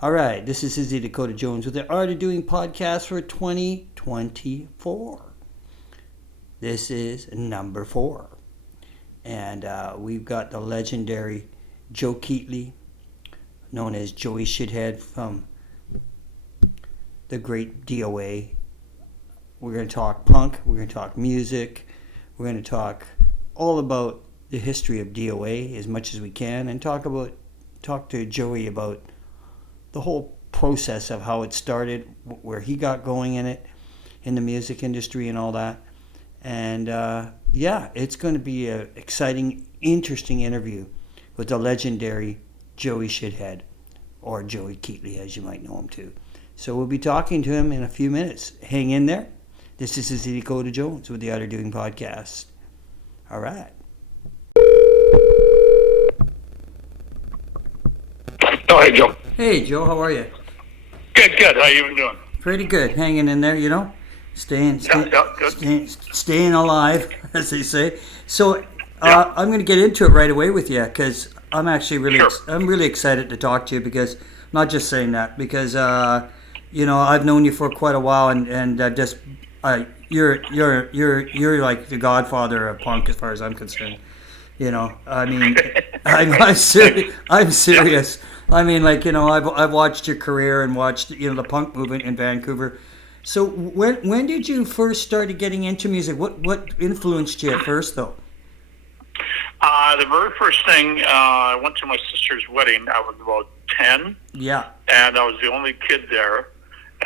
All right, this is Izzy, Dakota Jones with the Art of Doing podcast for 2024. This is number 4. And we've got the legendary Joe Keithley, known as Joey Shithead from the great DOA. We're going to talk punk, we're going to talk music, we're going to talk all about the history of DOA as much as we can, and talk to Joey about the whole process of how it started, where he got going in it, in the music industry and all that. And it's going to be an exciting, interesting interview with the legendary Joey Shithead, or Joey Keithley as you might know him too. So we'll be talking to him in a few minutes. Hang in there. This is Izzy, Dakota Jones with the Art of Doing podcast. All right. Oh, hey, Joe. Hey, Joe, how are you? Good. How you been doing? Pretty good. Hanging in there, you know? Staying alive, as they say. So I'm going to get into it right away with you because I'm actually really excited to talk to you, because not just saying that, because I've known you for quite a while, and you're like the godfather of punk as far as I'm concerned. You know, I mean, I'm serious. I mean, I've watched your career and watched, the punk movement in Vancouver. So when did you first start getting into music? What influenced you at first, though? The very first thing, I went to my sister's wedding. I was about 10. Yeah. And I was the only kid there.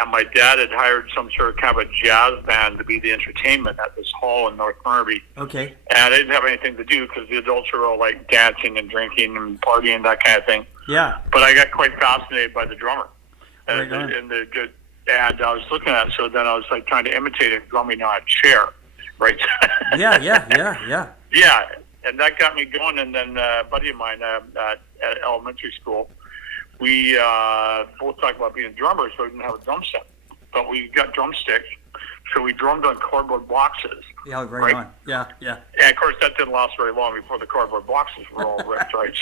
And my dad had hired some sort of kind of a jazz band to be the entertainment at this hall in North Norby. Okay. And I didn't have anything to do because the adults were all like dancing and drinking and partying, that kind of thing. Yeah. But I got quite fascinated by the drummer. Right on. And I was looking at it, so then I was like trying to imitate it drumming on a chair, right? Yeah. Yeah, and that got me going. And then a buddy of mine at elementary school, we both talked about being drummers, so we didn't have a drum set. But we got drumsticks, so we drummed on cardboard boxes. Yeah, right on. Yeah. And of course, that didn't last very long before the cardboard boxes were all ripped, right?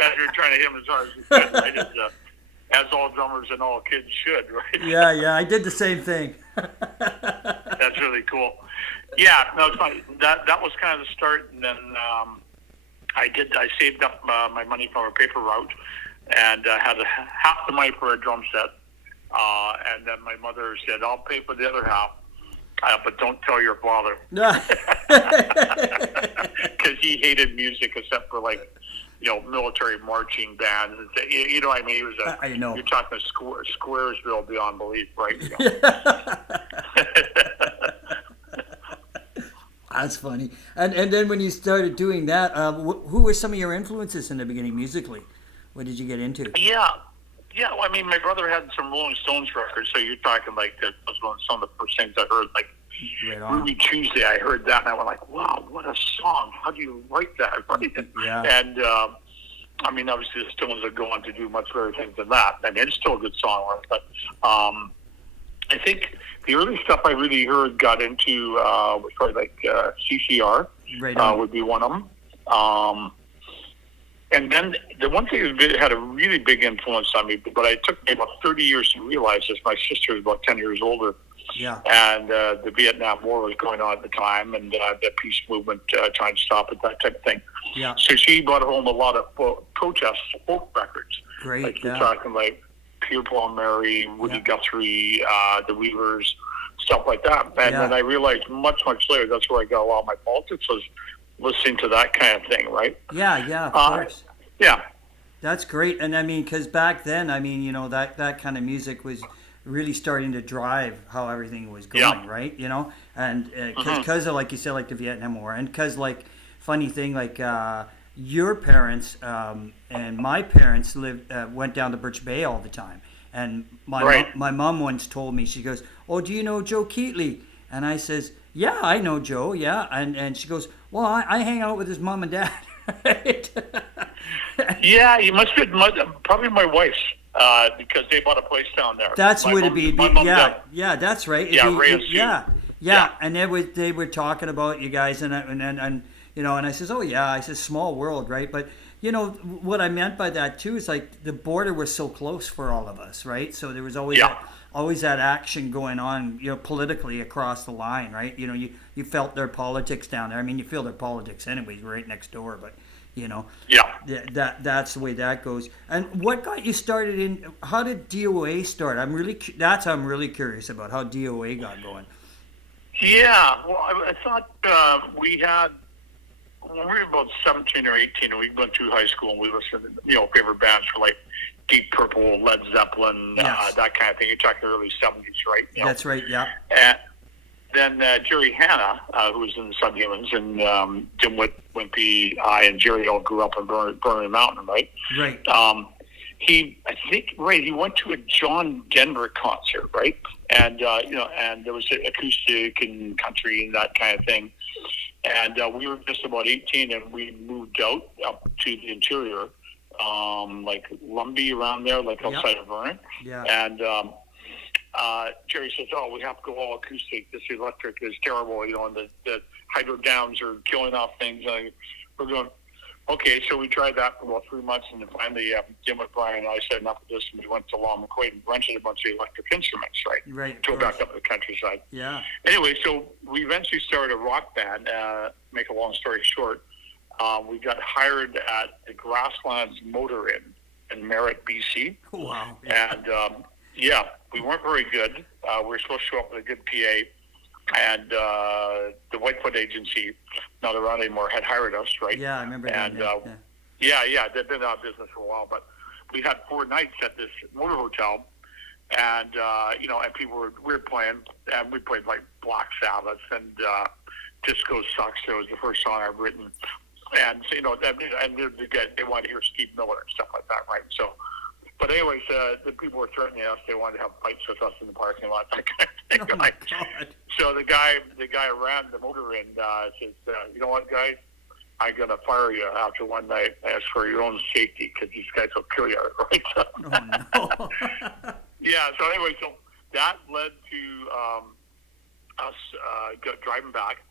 And we were trying to hit them as hard as we could, right? As all drummers and all kids should, right? Yeah, I did the same thing. That's really cool. Yeah, no, it's fine. That was kind of the start, and then I saved up my money from a paper route, and had half the money for a drum set, and then my mother said, "I'll pay for the other half, but don't tell your father," because he hated music except for military marching bands. You know what I mean? He was I know. You're talking Squaresville beyond belief, right? That's funny. And then when you started doing that, who were some of your influences in the beginning musically? What did you get into? Yeah. Well, I mean, my brother had some Rolling Stones records, so you're talking that was some of the first things I heard, like Ruby Tuesday. I heard that, and I went like, "Wow, what a song! How do you write that?" Right? Yeah. And I mean, obviously, the Stones would go on to do much better things than that. I mean, it's still a good song, right? But I think the early stuff I really got into was probably like CCR. Right. Would be one of them. And then the one thing that had a really big influence on me, but it took me about 30 years to realize this. My sister was about 10 years older. Yeah. And the Vietnam War was going on at the time, and the peace movement trying to stop it, that type of thing. Yeah. So she brought home a lot of protest folk records. Great. Like you're talking like Pierre Paul Mary, Woody Guthrie, the Weavers, stuff like that. And then I realized much later that's where I got a lot of my politics, was listening to that kind of thing, right? Yeah, of course. Yeah. That's great. And I mean, because back then, I mean, that kind of music was really starting to drive how everything was going, right? And because of, like you said, like the Vietnam War, and because, like, funny thing, like your parents and my parents went down to Birch Bay all the time. And my mom once told me, she goes, "Oh, do you know Joe Keithley?" And I says, "Yeah, I know Joe, yeah." And she goes, "Well, I hang out with his mom and dad." Right? Yeah, you must be probably my wife's, because they bought a place down there. That's what it'd be. Yeah, that's right. Yeah. And they were talking about you guys, and I says, "Oh yeah," I says, "Small world, right?" But you know, what I meant by that too is like the border was so close for all of us, right? So there was Yeah. always that action going on, you know, politically across the line, right? You know, you felt their politics down there. I mean, you feel their politics anyways, right next door, but you know, Yeah. that's the way that goes. And what got you started in? How did DOA start? I'm really curious about how DOA got going. Yeah. Well, I thought we had when we were about 17 or 18, and we went through high school and we listened to, favorite bands for like Deep Purple, Led Zeppelin, Yes. that kind of thing. You're talking early 70s, right? That's right. Yeah. And then Jerry Hanna, who was in the Subhumans, and Jim Wimpy, I, and Jerry all grew up in Burning Mountain, right? Right. He went to a John Denver concert, right? And, and there was acoustic and country and that kind of thing. And we were just about 18, and we moved out up to the interior, like Lumbee around there, like outside of Vernon. Yeah. And Jerry says, "Oh, we have to go all acoustic. This electric is terrible. And the hydro downs are killing off things." We're going, okay. So we tried that for about 3 months, and then finally, Jim with Brian and I said, "Enough of this," and we went to Long McQuaid and rented a bunch of electric instruments, right? Right. To go back up the countryside. Yeah. Anyway, so we eventually started a rock band. Make a long story short, we got hired at the Grasslands Motor Inn in Merritt, BC. Wow. And we weren't very good. We were supposed to show up with a good PA, and the Whitefoot agency, not around anymore, had hired us, right? Yeah, I remember that. And they've been out of business for a while, but we had 4 nights at this motor hotel, and and we were playing, and we played like Black Sabbath and Disco Sucks. It was the first song I've written, and so, and they wanted to hear Steve Miller and stuff like that, right? So. But anyways, the people were threatening us. They wanted to have fights with us in the parking lot, that kind of thing. Oh my God. So the guy who ran the motor inn says, "You know what, guys? I'm gonna fire you after one night as for your own safety, because these guys will kill you." Right? So, Oh no. yeah. So anyway, so that led to us driving back,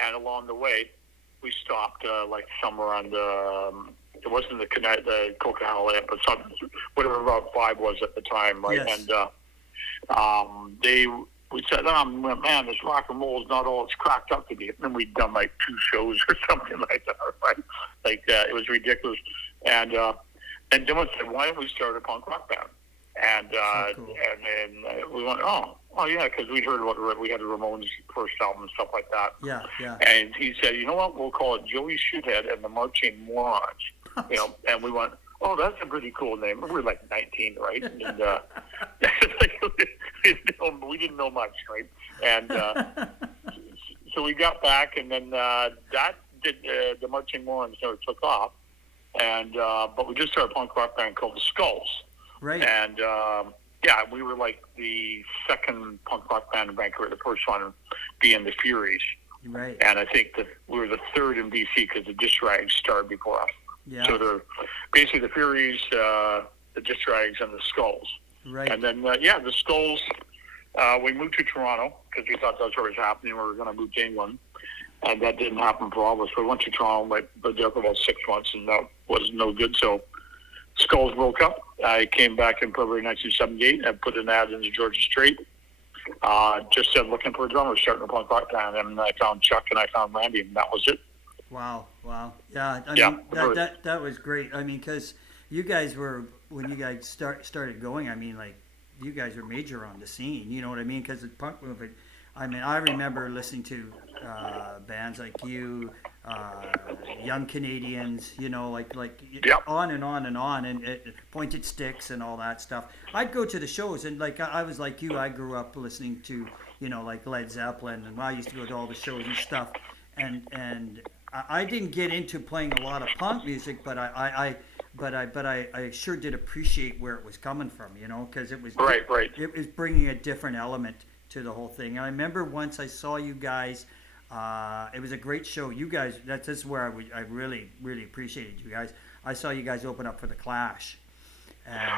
and along the way, we stopped like somewhere on the. It wasn't the Coquihalla, but whatever Route 5 was at the time, right? Yes. And we said, "Man, this rock and roll is not all it's cracked up to be." And then we'd done like 2 shows or something like that, right? Like it was ridiculous. And Dylan said, "Why don't we start a punk rock band?" And So cool. and then we went, "Oh yeah," because we'd heard about we had the Ramones' first album and stuff like that. Yeah, yeah. And he said, "You know what? We'll call it Joey Shithead and the Marching Morons." And we went, "Oh, that's a pretty cool name." We were like 19, right? And we didn't know much, right? And so we got back, and then that did the Marching Morons never took off. And but we just started a punk rock band called the Skulls. Right. And we were like the second punk rock band in Vancouver, the first one being the Furies. Right. And I think that we were the third in BC because the Dish Rags started before us. Yeah. So they're basically the Furies, the Dish Rags, and the Skulls. Right. And then, the Skulls, we moved to Toronto because we thought that's what was happening. We were going to move to England. And that didn't happen for all of us. We went to Toronto, but there for about 6 months, and that was no good. So Skulls broke up. I came back in February 1978 and put an ad in the Georgia Straight. Just said looking for a drummer, starting a punk rock band, and I found Chuck and I found Randy, and that was it. Wow. Yeah, I Yeah, mean, that was great. I mean, because you guys were, when you guys started going, I mean, like, you guys were major on the scene, you know what I mean? Because the punk movement, I mean, I remember listening to bands like you, Young Canadians, like Yep. on and on and on, and Pointed Sticks and all that stuff. I'd go to the shows, and like I was like you, I grew up listening to, like Led Zeppelin, and I used to go to all the shows and stuff, and I didn't get into playing a lot of punk music, but I sure did appreciate where it was coming from, because it was Right. It was bringing a different element to the whole thing. And I remember once I saw you guys. It was a great show. You guys, this is where I really, really appreciated you guys. I saw you guys open up for the Clash.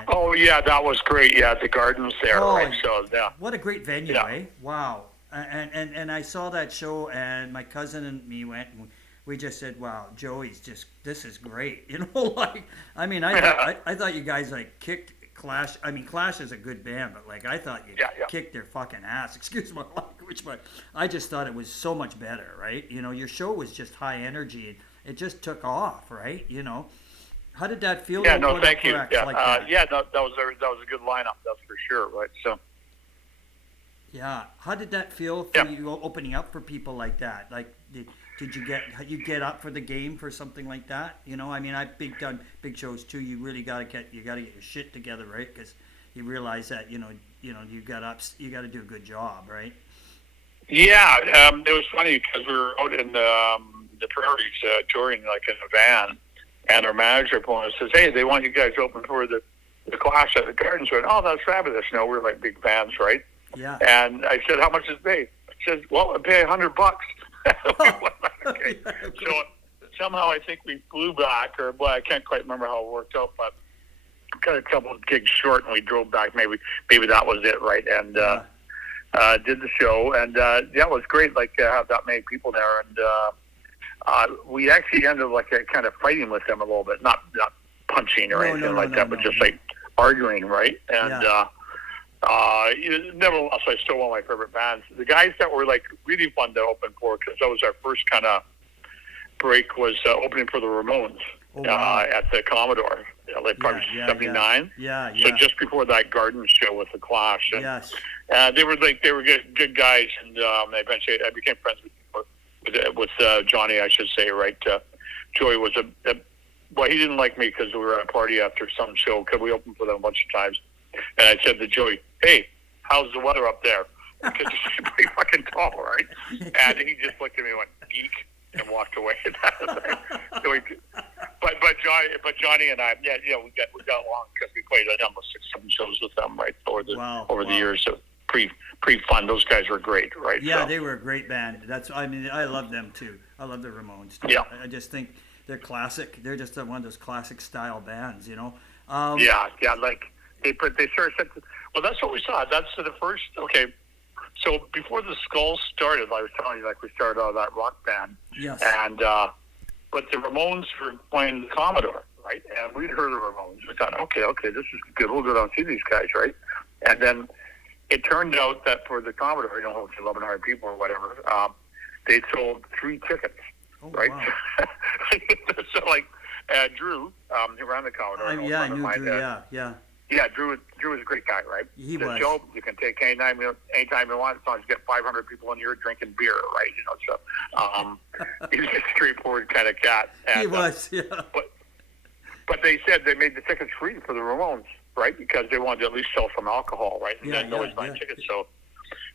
Oh yeah, that was great. Yeah, the Gardens there, right? So yeah. What a great venue, Yeah. eh? Wow. And I saw that show, and my cousin and me went. And we just said, "Wow, Joey's just this is great." Like I mean, I thought you guys like kicked Clash. I mean, Clash is a good band, but like I thought you Yeah. kicked their fucking ass. Excuse my language, but I just thought it was so much better, right? Your show was just high energy, and it just took off, right? How did that feel? Yeah, to no, open thank up you. for acts Yeah, like that? that was a good lineup, that's for sure, right? So, Yeah. How did that feel for yeah. you opening up for people like that? Like, did you get up for the game for something like that? I mean, I've done big shows too. You really got to get your shit together, right? Because you realize that you got to do a good job, right? Yeah, it was funny because we were out in the prairies touring like in a van, and our manager phoned us says, "Hey, they want you guys open for the Clash at the Gardens." We went, "Oh, that's fabulous!" We're like big fans, right? Yeah. And I said, "How much is it pay?" He says, "Well, I pay $100." Okay. So somehow I think we flew back, or well, I can't quite remember how it worked out, but got a couple of gigs short, and we drove back. Maybe that was it, right? And did the show, and it was great. Like to have that many people there, and we actually ended up like kind of fighting with them a little bit, not punching or anything like that, but just like arguing, right? And nevertheless, I still one of my favorite bands. The guys that were like really fun to open for, because that was our first kind of break, was opening for the Ramones at the Commodore, like probably 79. Yeah. So just before that Garden show with the Clash. And, yes. they were good guys, and eventually I became friends with Johnny, I should say, right? Joey was well, he didn't like me because we were at a party after some show, because we opened for them a bunch of times. And I said to Joey, "Hey, how's the weather up there?" Because he's pretty fucking tall, right? And he just looked at me and went, "Geek," and walked away. But Johnny and I, we got along because we played almost 6-7 shows with them, right, over the years. So pretty fun. Those guys were great, right? Yeah, so. they were a great band. I love them too. I love the Ramones too. Yeah. I just think they're classic. They're just one of those classic style bands, Like they sort of said, well, that's what we saw. That's the first. Okay, so before the Skulls started, I was telling you, like we started out of that rock band. Yes. And but the Ramones were playing the Commodore, right? And we'd heard the Ramones. We thought, okay, this is good. We'll go down and see these guys, right? And then it turned out that for the Commodore, 1,100 people or whatever, they sold 3 tickets, right? Wow. So like Drew, who ran the Commodore. I knew Drew. Yeah. Yeah, Drew was a great guy, right? He was. Joe, you can take anytime you want, as long as you get 500 people in here drinking beer, right? So he's a straightforward kind of cat. And, he was, yeah. But they said they made the tickets free for the Ramones, right? Because they wanted to at least sell some alcohol, right? And nobody's buying tickets. So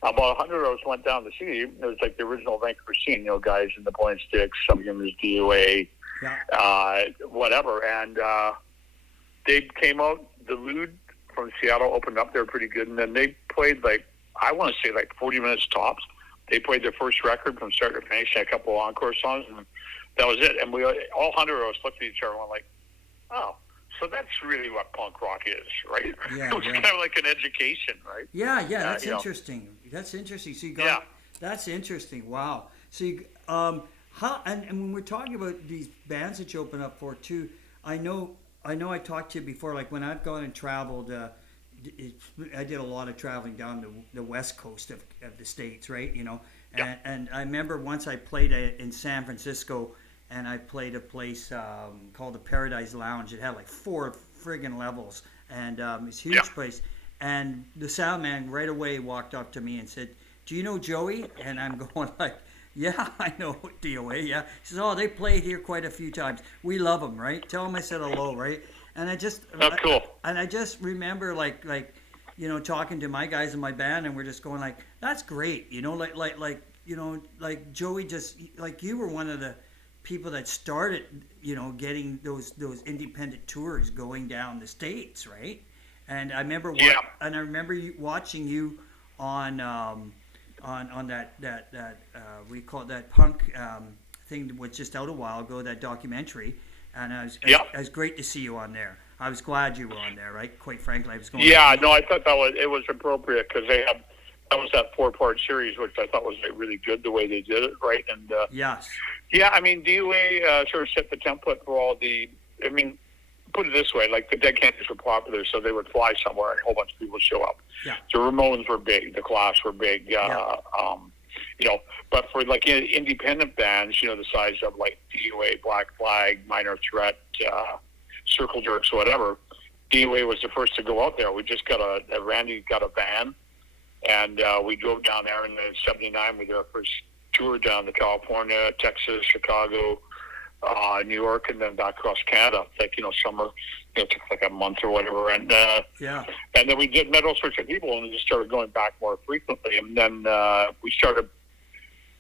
about 100 of us went down to see. It was like the original Vancouver scene, guys in the Point Sticks, some of them is DOA, whatever. And they came out. The Lude from Seattle opened up. They were pretty good. And then they played, I want to say 40 minutes tops. They played their first record from start to finish, and a couple of encore songs, and that was it. And we all 100 of us looked at each other and went like, oh, so that's really what punk rock is, right? Yeah, it was kind of like an education, right? Yeah, that's interesting. That's interesting. So you got that's interesting. Wow. So you, how and when we're talking about these bands that you open up for too, I know I talked to you before, like when I've gone and traveled, I did a lot of traveling down the west coast of the States, right? And I remember once I played in San Francisco, and I played a place called the Paradise Lounge. It had 4 friggin' levels, and it's a huge place. And the sound man right away walked up to me and said, "Do you know Joey?" And I'm going like, "Yeah, I know DOA, yeah." He says, "Oh, they play here quite a few times. We love them, right? Tell them I said hello, right?" And I just, that's cool. And I just remember like talking to my guys in my band, and we're just going like, "That's great," like Joey, just like you were one of the people that started, getting those independent tours going down the States, right? And I remember watching you on that we call it that punk thing that was just out a while ago, that documentary, and it was great to see you on there. I was glad you were on there, right? Quite frankly, I was going. Yeah, no, I thought it was appropriate because that was that 4-part series, which I thought was really good the way they did it, right? And yes, Yeah, I mean, DOA sort of set the template for all the. I mean, put it this way: like the Dead Kennedys were popular, so they would fly somewhere, and a whole bunch of people would show up. Yeah. The Ramones were big, the Clash were big. You know, but for like independent bands, you know, the size of like DOA, Black Flag, Minor Threat, Circle Jerks, whatever. DOA was the first to go out there. We just got Randy got a van, and we drove down there in the '79. We did our first tour down to California, Texas, Chicago, New York, and then back across Canada. Like, you know, summer, you know, took like a month or whatever. And and then we met all sorts of people, and we just started going back more frequently. And then we started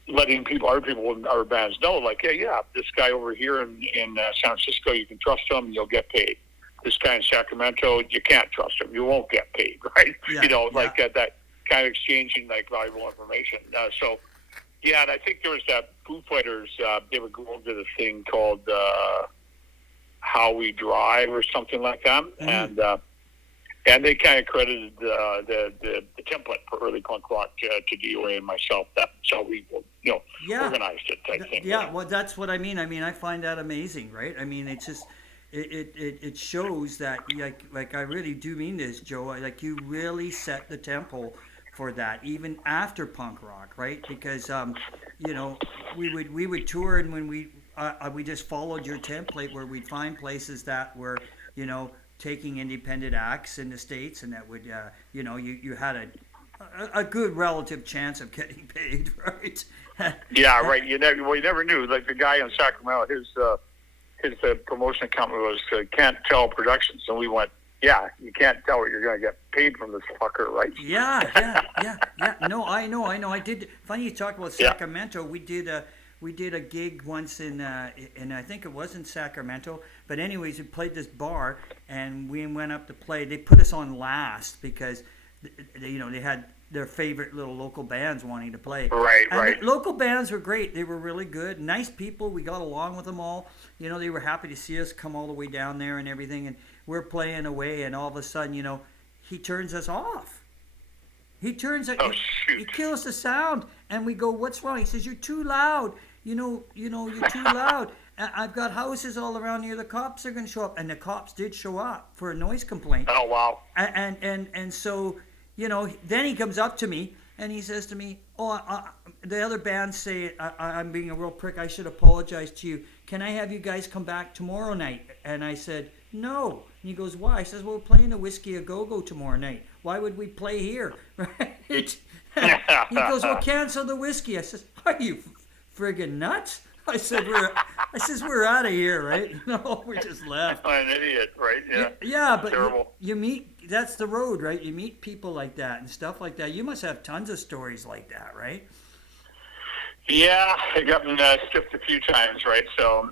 letting other people in our bands know, like, yeah, this guy over here in San Francisco, you can trust him, you'll get paid. This guy in Sacramento, you can't trust him, you won't get paid, right? Yeah, you know, like that kind of exchanging like valuable information. So, yeah, and I think there was that Foo Fighters, they would go over this thing called How We Drive or something like that, and they kind of credited the template for early punk rock to DOA and myself. That's how we, you know, organized it type thing. Yeah, well, that's what I mean. I mean, I find that amazing, right? I mean, it's just, it shows that, like I really do mean this, Joe. Like, you really set the tempo for that, even after punk rock, right? Because, you know, we would tour, and when we just followed your template where we'd find places that were, you know, taking independent acts in the States, and that would, you know, you had a good relative chance of getting paid, right? Yeah, right. You never knew. Like the guy in Sacramento, his promotion company was Can't Tell Productions, and we went, yeah, you can't tell what you're going to get paid from this fucker, right? Yeah. No, I know. I did. Funny you talk about Sacramento. We did a gig once in I think it was in Sacramento. But anyways, we played this bar, and we went up to play. They put us on last because, you know, they had their favorite little local bands wanting to play. Right. The local bands were great. They were really good. Nice people. We got along with them all. You know, they were happy to see us come all the way down there and everything. And we're playing away, and all of a sudden, you know, he turns us off. He kills the sound, and we go, "What's wrong?" He says, "You're too loud. You know, you're too loud. I've got houses all around here. The cops are going to show up." And the cops did show up for a noise complaint. Oh, wow. And so, you know, then he comes up to me and he says to me, the other bands say I'm being a real prick. I should apologize to you. Can I have you guys come back tomorrow night? And I said, no. And he goes, why? I says, well, we're playing the Whiskey A Go-Go tomorrow night. Why would we play here? Right? He goes, well, cancel the whiskey. I says, are you friggin' nuts? I said, we're out of here, right? No, we just left. I'm an idiot, right? Yeah. Yeah, but you meet, that's the road, right? You meet people like that and stuff like that. You must have tons of stories like that, right? Yeah, I got stiffed a few times, right? So,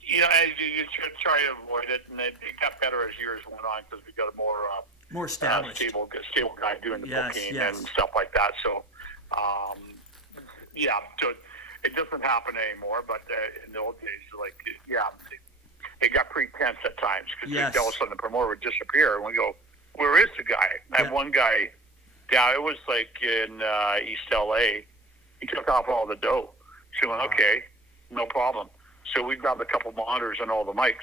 you know, you should try to avoid it, and it got better as years went on because we got a more established, stable guy doing the booking and stuff like that. So, yeah, so it doesn't happen anymore. But in the old days, like, it got pretty tense at times because all of a sudden the promoter would disappear, and we go, "Where is the guy?" I had one guy down. It was like in East LA. He took off all the dough. So we went, okay, no problem. So we grabbed a couple monitors and all the mics.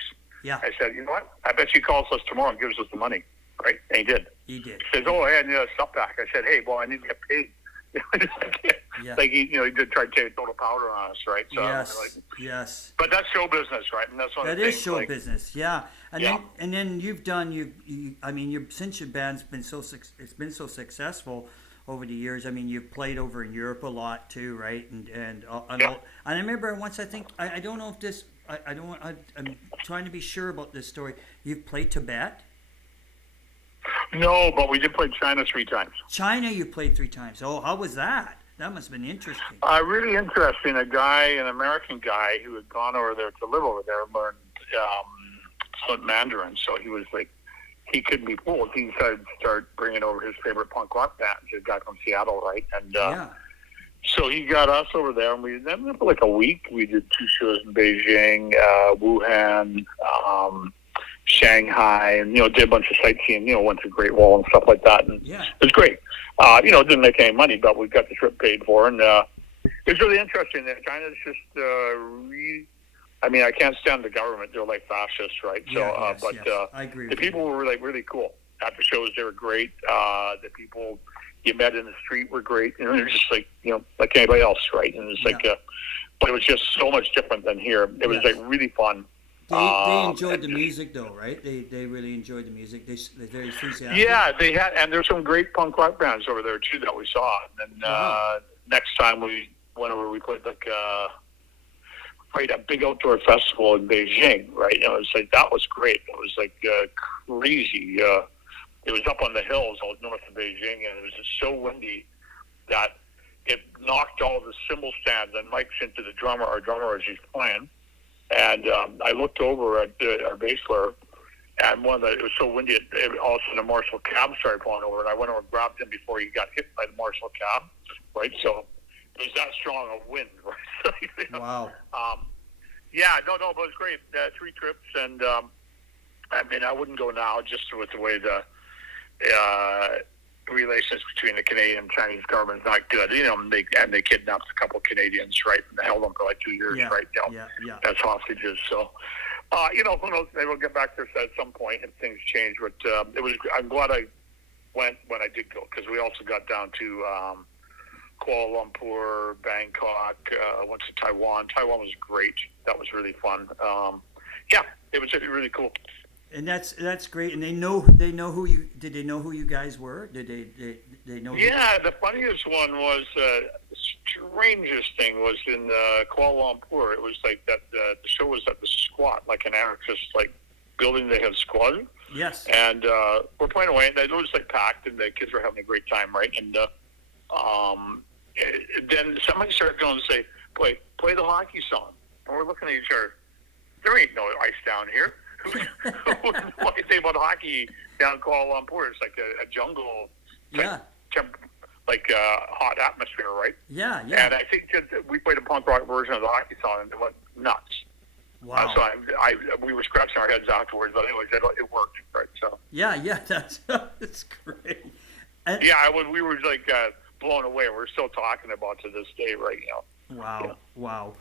Yeah. I said, you know what? I bet he calls us tomorrow and gives us the money. Right? And he did. He did. He says, I need a stuff back. I said, hey, well, I need to get paid. Like he did try to take total powder on us, right? So yes. But that's show business, right? And that's one of the things. That is show business, yeah. And then you've done since your band's been so successful over the years. I mean, you've played over in Europe a lot too, right? And I remember once, I think I don't know if this I'm trying to be sure about this story. You've played Tibet? No, but we did play China 3 times. China, you played 3 times. Oh, how was that? That must have been interesting. Really interesting. An American guy who had gone over there to live over there and learned fluent Mandarin. So he was like, he couldn't be fooled. He decided to start bringing over his favorite punk rock bands. A guy from Seattle, right? And so he got us over there, and we then for like a week. We did 2 shows in Beijing, Wuhan, Shanghai, and did a bunch of sightseeing. Went to Great Wall and stuff like that, and it was great. It didn't make any money, but we got the trip paid for, and It's really interesting that China's just I mean, I can't stand the government. They're like fascists, right? Yeah, So, yes. I agree the with people you. were like really cool. At the shows, they were great. The people you met in the street were great. You know, they're just like, like anybody else, right? And it's like, but it was just so much different than here. It was like really fun. They enjoyed the music though, right? They really enjoyed the music. They're very enthusiastic. Yeah, they had, and there's some great punk rock bands over there too that we saw. And then next time we went over, we played like a big outdoor festival in Beijing, right? It was like that was great. It was like crazy. It was up on the hills out north of Beijing, and it was just so windy that it knocked all the cymbal stands and mics into the drummer. Our drummer as he's playing, and I looked over at our bass player, and it was so windy. All of a sudden, a Marshall cab started pulling over, and I went over and grabbed him before he got hit by the Marshall cab, right? So it was that strong a wind, right? Wow. Yeah, no, but it was great. 3 trips, and I mean, I wouldn't go now just with the way the relations between the Canadian and Chinese government is not good. They kidnapped a couple of Canadians, right, and held them for like 2 years, right? As hostages. So, who knows? Maybe we'll get back there at some point if things change. But I'm glad I went when I did go, because we also got down to Kuala Lumpur, Bangkok, went to Taiwan. Taiwan was great. That was really fun. It was really cool. And that's great. And they know who you. Did they know who you guys were? Did they know? Yeah, the funniest one was the strangest thing was in Kuala Lumpur. It was like that. The show was at the squat, like an anarchist like building they had squatted. Yes. And we're playing away, and it was like packed, and the kids were having a great time, right? And then somebody started going to say, play the hockey song. And we're looking at each other. There ain't no ice down here. What do you think about hockey down in Kuala Lumpur? It's like a jungle, hot atmosphere, right? Yeah. And I think that we played a punk rock version of the hockey song, and it went nuts. Wow. So we were scratching our heads afterwards, but anyways, it worked, right? So that's great. And, we were like blown away. We're still talking about to this day, right now. Wow.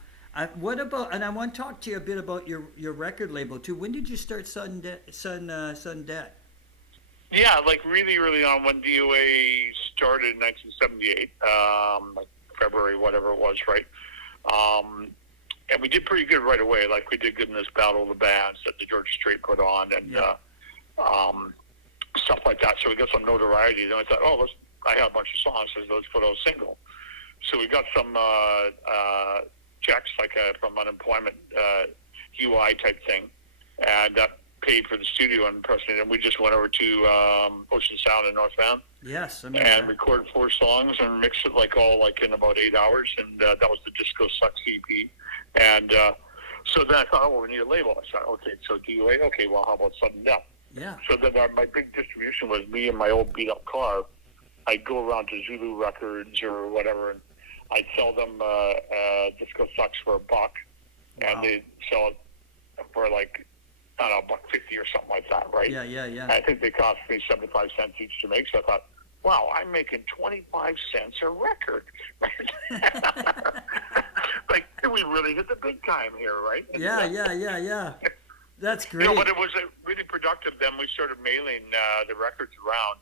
What about? And I want to talk to you a bit about your record label too. When did you start Sun Debt? Yeah, like really early on when DOA started in 1978, like February, whatever it was, right? And we did pretty good right away. Like we did good in this Battle of the Bands that the Georgia Strait put on, and stuff like that. So we got some notoriety. Then I thought, I have a bunch of songs, so let's put out a single. So we got some checks from unemployment UI type thing, and that paid for the studio and pressing it. And we just went over to Ocean Sound in North Van. Yes, and recorded 4 songs and mixed it all in about 8 hours, and that was the Disco Sucks EP. And so then I thought, we need a label. I thought, okay, so DOA, okay, well, how about Sudden Death? Yeah. So then my big distribution was me and my old beat-up car. I'd go around to Zulu Records or whatever, and I'd sell them Disco Sucks for $1, and they'd sell it for $1.50 or something like that, right? Yeah. I think they cost me 75 cents each to make, so I thought, wow, I'm making 25 cents a record. We really hit the big time here, right? Yeah. That's great. But it was really productive. Then we started mailing the records around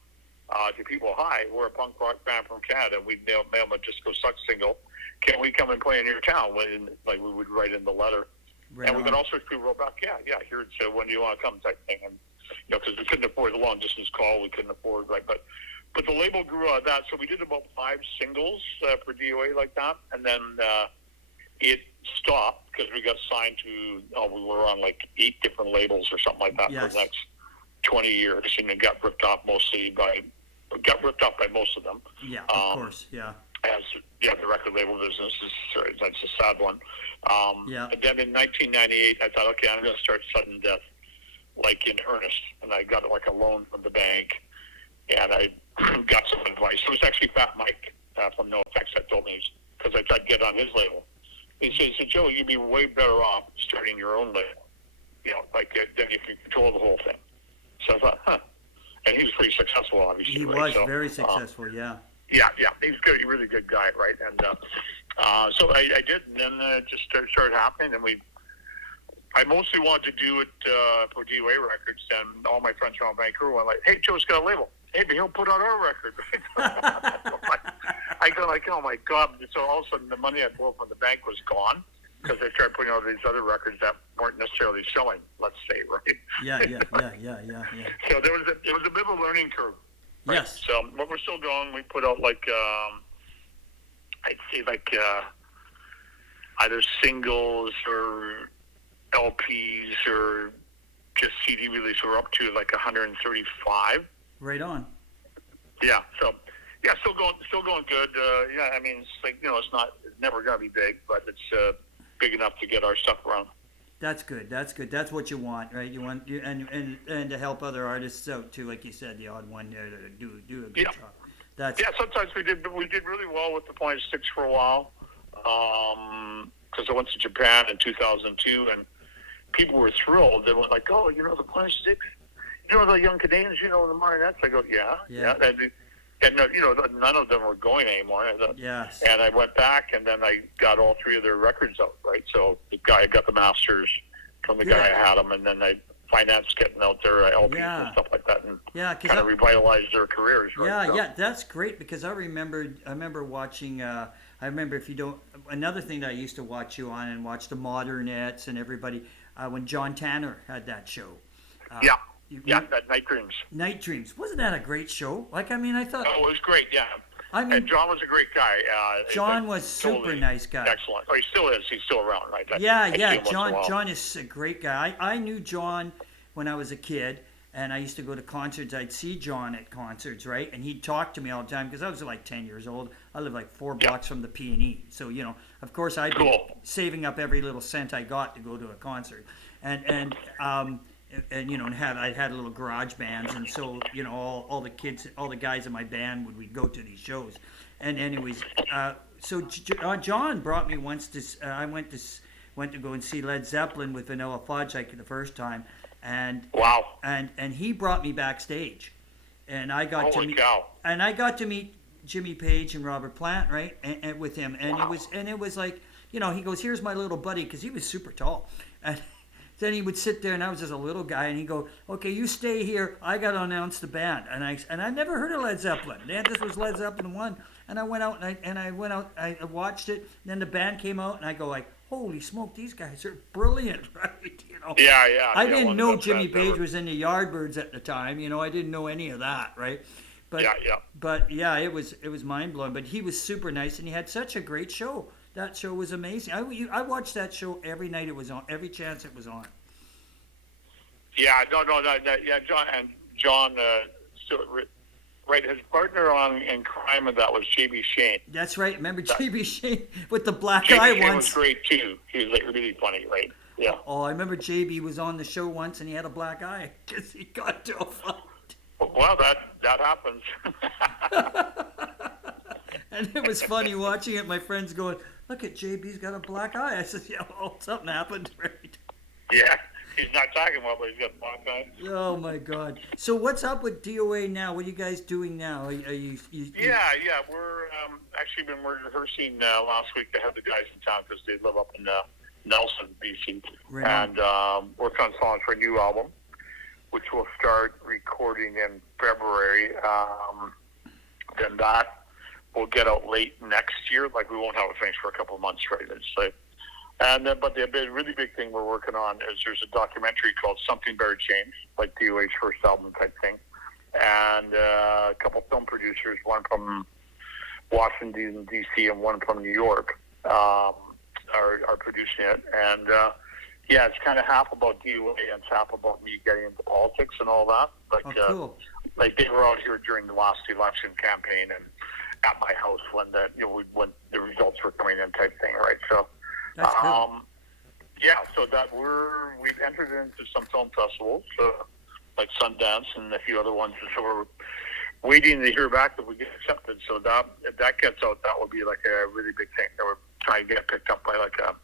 to people. Hi, we're a punk rock band from Canada. We'd mail them a Disco Sucks single. Can we come and play in your town? We would write in the letter. Right and we got all sorts of people wrote back, yeah, here it's when do you want to come type thing. And, because we couldn't afford the long distance call, we couldn't afford, right? But the label grew out of that. So we did about 5 singles for DOA like that. And then it stopped because we got signed to, we were on 8 different labels or something like that for the next 20 years. And it got ripped off by most of them. Yeah, of course, yeah. As the record label business that's a sad one. And then in 1998, I thought, okay, I'm going to start Sudden Death, in earnest. And I got a loan from the bank, and I got some advice. It was actually Fat Mike from No Effects that told me, because I tried to get on his label. He said, Joe, you'd be way better off starting your own label. Then you can control the whole thing. So I thought, And he was pretty successful, obviously. He was very successful, yeah. Yeah, he's good. He's a really good guy, right? And So I did, and then it just started happening, and I mostly wanted to do it for DOA Records, and all my friends around Vancouver were like, "Hey, Joe's got a label. Hey, but he'll put out our record." I go like, "Oh my God!" So all of a sudden, the money I pulled from the bank was gone because they started putting out these other records that weren't necessarily selling. Let's say, right? Yeah. So it was a bit of a learning curve. Right? Yes. So, but we're still going. We put out like I'd say like either singles or LPs or just CD release. We're up to like 135. Right on. Yeah. So yeah, still going good. Yeah, I mean, it's like, it's never gonna be big, but it's big enough to get our stuff around. That's good. That's good. That's what you want, right? You want and to help other artists out too, like you said, the odd one there to do a good job. Yeah. Sometimes we did really well with the Point Six for a while, because I went to Japan in 2002, and people were thrilled. They were like, "Oh, the Point Six, the young Canadians, the Marionettes." I go, "Yeah." And none of them were going anymore. Yes. And I went back, and then I got all three of their records out, right? So the guy got the masters from the guy I had them, and then I financed getting out their LPs and stuff like that, and kind of revitalized their careers, right? Yeah, that's great because I remember watching. I remember another thing that I used to watch you on and watch the Modernettes and everybody when John Tanner had that show. That Night Dreams. Night Dreams. Wasn't that a great show? Like, I mean, I thought... Oh, it was great, yeah. And John was a great guy. John was super nice guy. Excellent. Oh, he still is. He's still around, right? John is a great guy. I knew John when I was a kid, and I used to go to concerts. I'd see John at concerts, right? And he'd talk to me all the time because I was like 10 years old. I lived like 4 blocks from the P&E. So, of course, I'd be saving up every little cent I got to go to a concert. And I had little garage bands, and so all the kids, all the guys in my band would go to these shows. And anyways, so John brought me once to I went to go and see Led Zeppelin with Vanilla Fudge like the first time, and and he brought me backstage, and I got to meet Jimmy Page and Robert Plant, right, and with him, and it was like he goes, "Here's my little buddy," because he was super tall, and then he would sit there, and I was just a little guy, and he'd go, "Okay, you stay here. I got to announce the band." And I never heard of Led Zeppelin. This was Led Zeppelin 1. And I went out, and I watched it. And then the band came out, and I go like, "Holy smoke, these guys are brilliant," right? Yeah. I didn't know Jimmy Page was in the Yardbirds at the time. I didn't know any of that, right? But it was mind blowing. But he was super nice, and he had such a great show. That show was amazing. I watched that show every night it was on, every chance it was on. Yeah, John, right, his partner in crime of that was J.B. Shane. That's right. Remember J.B. Shane with the black J.B. eye Shane once? was great too. He was like really funny, right? Yeah. Oh, I remember J.B. was on the show once and he had a black eye because he got into a fight. Well, that happens. And it was funny watching it. My friends going, "Look at JB's got a black eye." I said, "Yeah, well, something happened, right?" Yeah, he's not talking well, but he's got a black eye. Oh my God! So what's up with DOA now? What are you guys doing now? Are you... Yeah. We're actually been rehearsing last week. They had the guys in town because they live up in Nelson, BC, right. And worked on songs for a new album, which we'll start recording in February. Then that will get out late next year. Like, we won't have it finished for a couple of months, right? It's like, but the really big thing we're working on is there's a documentary called Something Better Change, like DOA's first album type thing. And a couple film producers, one from Washington, D.C., and one from New York, are producing it. And it's kind of half about DOA and it's half about me getting into politics and all that. Like, cool. Like they were out here during the last election campaign and at my house when when the results were coming in type thing, right? So, that's cool. So that we've entered into some film festivals, like Sundance and a few other ones, and so we're waiting to hear back if we get accepted. So that if that gets out, that will be like a really big thing that we're trying to get picked up by like a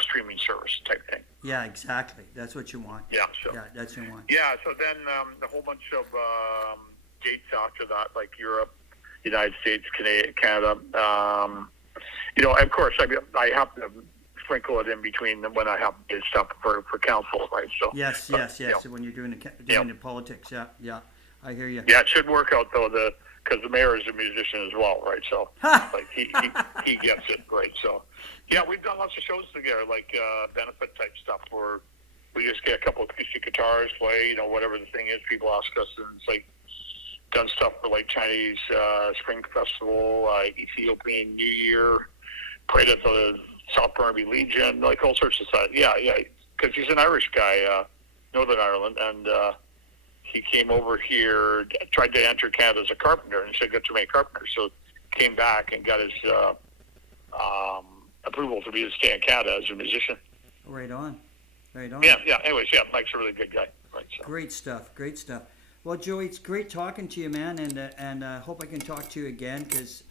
streaming service type thing. Yeah, exactly. That's what you want. Yeah, so that's what you want. Yeah, so then a whole bunch of dates after that, like Europe, United States, Canada, of course, I have to sprinkle it in between when I have to do stuff for council, right? So Yes. When you're doing the politics, yeah. I hear you. Yeah, it should work out though, because the mayor is a musician as well, right? So like he gets it, right? So yeah, we've done lots of shows together, like benefit type stuff where we just get a couple of acoustic guitars, play, whatever the thing is. People ask us, and it's like done stuff for like Chinese Spring Festival, Ethiopian New Year, played at the South Burnaby Legion, like all sorts of stuff. Yeah, because he's an Irish guy, Northern Ireland, and he came over here, tried to enter Canada as a carpenter, and said, "Got to make carpenter." So came back and got his approval to stay in Canada as a musician. Right on. Yeah. Anyways, Mike's a really good guy. Right. So. Great stuff. Well, Joey, it's great talking to you, man, and hope I can talk to you again because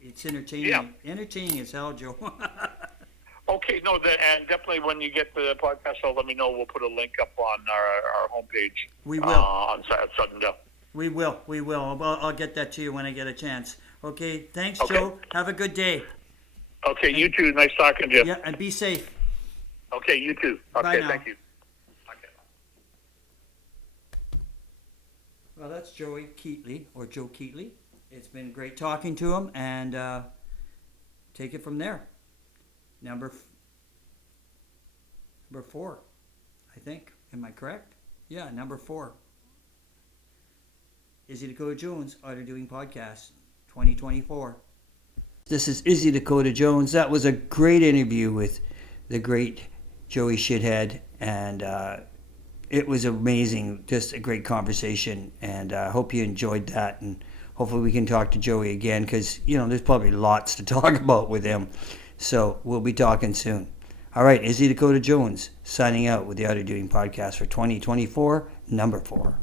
it's entertaining. Yeah. Entertaining as hell, Joe. Okay, no, and definitely when you get the podcast, let me know. We'll put a link up on our homepage. We will. On Suttondale. We will. I'll get that to you when I get a chance. Okay, thanks, Okay. Joe. Have a good day. Okay, you too. Nice talking to you. Yeah, and be safe. Okay, you too. Bye Okay, now. thank you. Okay. Well, that's Joey Keithley, or Joe Keithley. It's been great talking to him, and take it from there. Number 4, I think. Am I correct? Yeah, number 4. Izzy Dakota Jones, Auto Doing Podcast, 2024. This is Izzy Dakota Jones. That was a great interview with the great Joey Shithead, and it was amazing. Just a great conversation, and I hope you enjoyed that, and hopefully we can talk to Joey again because, there's probably lots to talk about with him. So we'll be talking soon. All right, Izzy Dakota Jones signing out with the Auto Doing Podcast for 2024, number 4.